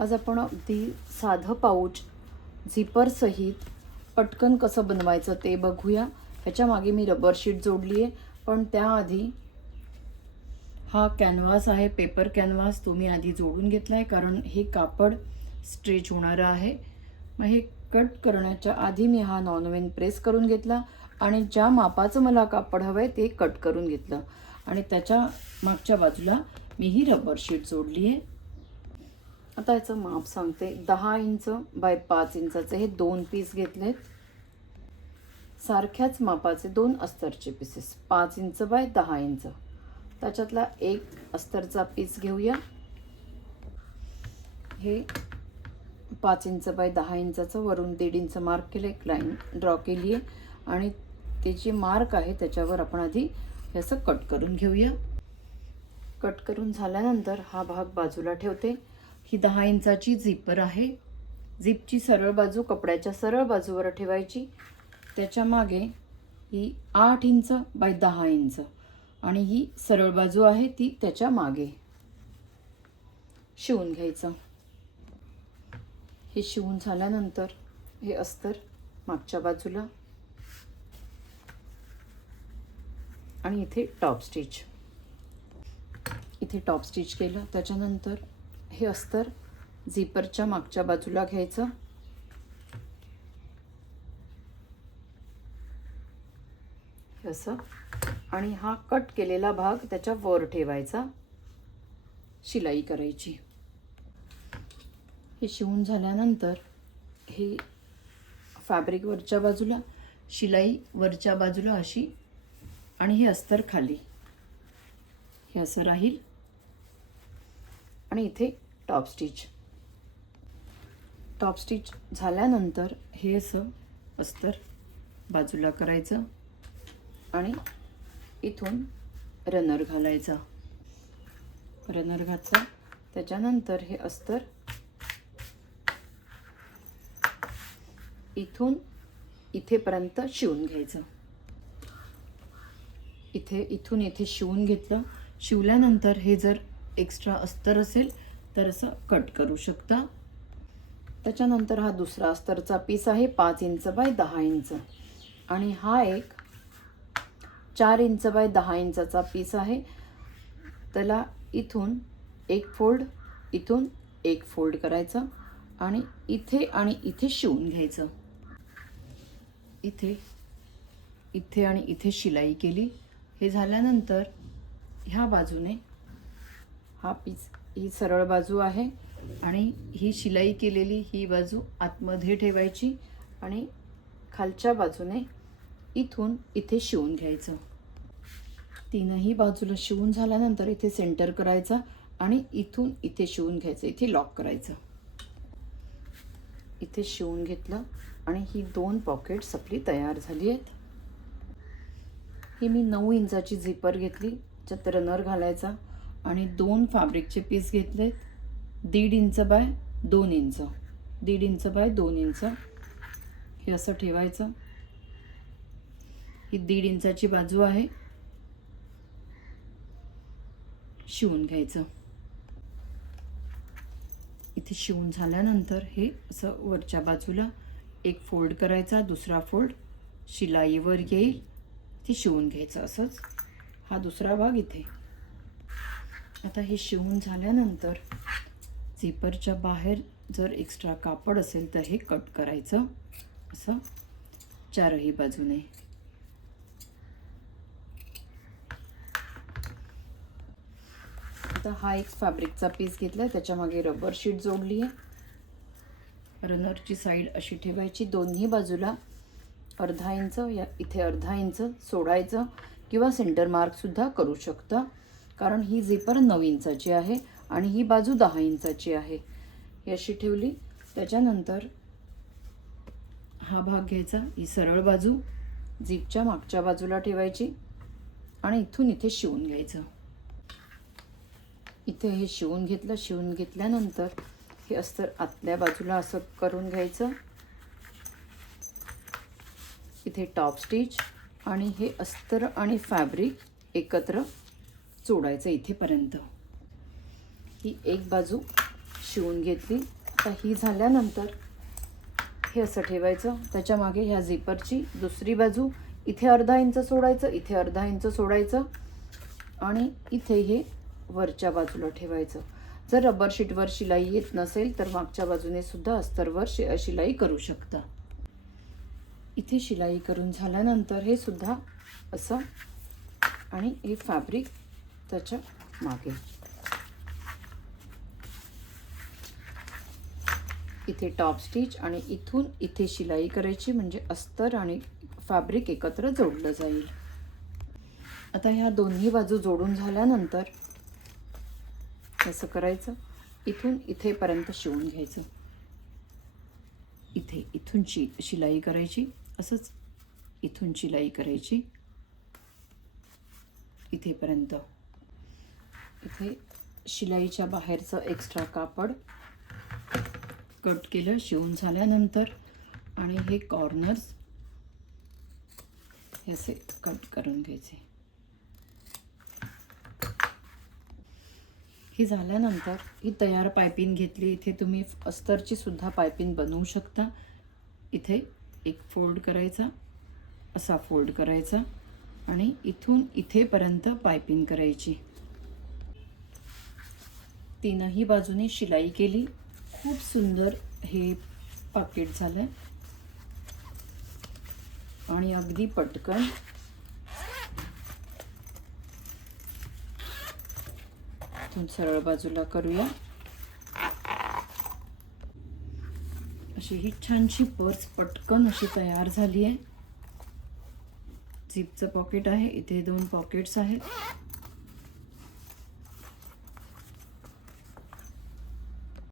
आज आपण अगदी साधं पाऊच झिपरसहित पटकन कसं बनवायचं ते बघूया. ह्याच्या मागे मी रबर शीट जोडली आहे पण त्याआधी हा कॅनव्हास आहे पेपर कॅनव्हास तुम्ही आधी जोडून घेतला आहे कारण हे कापड स्ट्रेच होणारं आहे. मग हे कट करण्याच्या आधी मी हा नॉनवेन प्रेस करून घेतला आणि ज्या मापाचं मला कापड हवं आहे ते कट करून घेतलं. आणि त्याच्या मागच्या बाजूला मी ही रबर शीट जोडली आहे आता याचं माप सांगते. दहा इंच बाय पाच इंचाचे हे दोन पीस घेतलेत. सारख्याच मापाचे दोन अस्तरचे पीसेस पाच इंच बाय दहा इंच. त्याच्यातला एक अस्तरचा पीस घेऊया. हे पाच इंच बाय दहा इंचाचं वरून दीड इंच मार्क केलं एक लाईन ड्रॉ केली आहे आणि ते जे मार्क आहे त्याच्यावर आपण आधी असं कट करून घेऊया. कट करून झाल्यानंतर हा भाग बाजूला ठेवते. ही दहा इंचाची झिपर आहे. झिपची सरळ बाजू कपड्याच्या सरळ बाजूवर ठेवायची. त्याच्यामागे ही आठ इंच बाय दहा इंच आणि ही सरळ बाजू आहे ती त्याच्यामागे. शिवून घ्यायचं. हे शिवून झाल्यानंतर हे अस्तर मागच्या बाजूला आणि इथे टॉप स्टिच. इथे टॉप स्टिच केलं. त्याच्यानंतर हे अस्तर झिपरच्या मागच्या बाजूला घ्यायचं. हे असं. आणि हा कट केलेला भाग त्याच्या वर ठेवायचा. शिलाई करायची. हे शिवून झाल्यानंतर हे फॅब्रिक वरच्या बाजूला शिलाई वरच्या बाजूला अशी आणि हे अस्तर खाली. हे असं राहील. आणि इथे टॉप स्टिच. टॉप स्टिच झाल्यानंतर हे असं अस्तर बाजूला करायचं आणि इथून रनर घालायचा. रनर घातला. त्याच्यानंतर हे अस्तर इथून इथेपर्यंत शिवून घ्यायचं. इथे इथून इथे शिवून घेतलं. शिवल्यानंतर हे जर एक्स्ट्रा अस्तर असेल तर असं कट करू शकता. त्याच्यानंतर हा दुसरा अस्तरचा पीस आहे पाच इंच बाय दहा इंच. आणि हा एक चार इंच बाय दहा इंचाचा पीस आहे. त्याला इथून एक फोल्ड इथून एक फोल्ड करायचं आणि इथे आणि इथे शिवून घ्यायचं. इथे इथे आणि इथे शिलाई केली. हे झाल्यानंतर ह्या बाजूने हा पीस ही सरळ बाजू आहे आणि ही शिलाई केलेली ही बाजू आतमध्ये ठेवायची आणि खालच्या बाजूने इथून इथे शिवून घ्यायचं. तीनही बाजूला शिवून झाल्यानंतर इथे सेंटर करायचा आणि इथून इथे शिवून घ्यायचं इथे लॉक करायचं. इथे शिवून घेतलं आणि ही दोन पॉकेट्स आपली तयार झाली आहेत. ही मी नऊ इंचाची झिपर घेतली ज्यात रनर घालायचा. आणि दोन फॅब्रिकचे पीस घेतलेत. दीड इंच बाय दोन इंच. दीड इंच बाय दोन इंच. हे असं ठेवायचं. ही दीड इंचाची बाजू आहे. शिवून घ्यायचं. इथे शिवून झाल्यानंतर हे असं वरच्या बाजूला एक फोल्ड करायचा दुसरा फोल्ड शिलाईवर येईल. ते शिवून घ्यायचं असंच. हा दुसरा भाग इथे. आता हे शिवून झाल्यानंतर झिपरच्या बाहेर जर एक्स्ट्रा कापड असेल तर हे कट करायचं. असं चारही बाजूने. आता हा एक फॅब्रिकचा पीस घेतला आहे त्याच्यामागे रबर शीट जोडली आहे. रनरची साईड अशी ठेवायची. दोन्ही बाजूला अर्धा इंच या इथे अर्धा इंच सोडायचं किंवा सेंटर मार्कसुद्धा करू शकता. कारण ही झिपर नऊ इंचाची आहे आणि ही बाजू दहा इंचाची आहे. ही अशी ठेवली. त्याच्यानंतर हा भाग घ्यायचा. ही सरळ बाजू झिपच्या मागच्या बाजूला ठेवायची आणि इथून इथे शिवून घ्यायचं. इथे हे शिवून घेतलं. शिवून घेतल्यानंतर हे अस्तर आतल्या बाजूला असं करून घ्यायचं. इथे टॉप स्टिच आणि हे अस्तर आणि फॅब्रिक एकत्र जोडायचं इथेपर्यंत. ही एक बाजू शिवून घेतली. आता ही झाल्यानंतर हे असं ठेवायचं. त्याच्यामागे ह्या झिपरची दुसरी बाजू. इथे अर्धा इंच सोडायचं इथे अर्धा इंच सोडायचं. आणि इथे हे वरच्या बाजूला ठेवायचं. जर रबर शीटवर शिलाई येत नसेल तर मागच्या बाजूने सुद्धा अस्तरवर शि शिलाई करू शकता. इथे शिलाई करून झाल्यानंतर हे सुद्धा असं आणि हे फॅब्रिक त्याच्यामागे. इथे टॉप स्टिच आणि इथून इथे शिलाई करायची म्हणजे अस्तर आणि फॅब्रिक एकत्र जोडलं जाईल. आता ह्या दोन्ही बाजू जोडून झाल्यानंतर कसं करायचं? इथून इथेपर्यंत शिवून घ्यायचं. इथे इथून शि शिलाई करायची. असंच इथून शिलाई करायची. इथेपर्यंत. इथे शिलाईच्या बाहेरचं एक्स्ट्रा कापड कट केलं शिवून झाल्यानंतर आणि हे कॉर्नर्स हे असे कट करून घ्यायचे. हे झाल्यानंतर ही तयार पायपिंग घेतली. इथे तुम्ही अस्तरची सुद्धा पायपिंग बनवू शकता. इथे एक फोल्ड करायचा असा फोल्ड करायचा आणि इथून इथेपर्यंत पायपिंग करायची. तीनही बाजूने शिलाई केली. खूप सुंदर हे पाकिट झालं आहे आणि अगदी पटकन. सरळ बाजूला करूया. अशी ही छानशी पर्स पटकन अशी तयार झाली आहे झिपचं पॉकेट आहे. इथे दोन पॉकेट्स आहेत.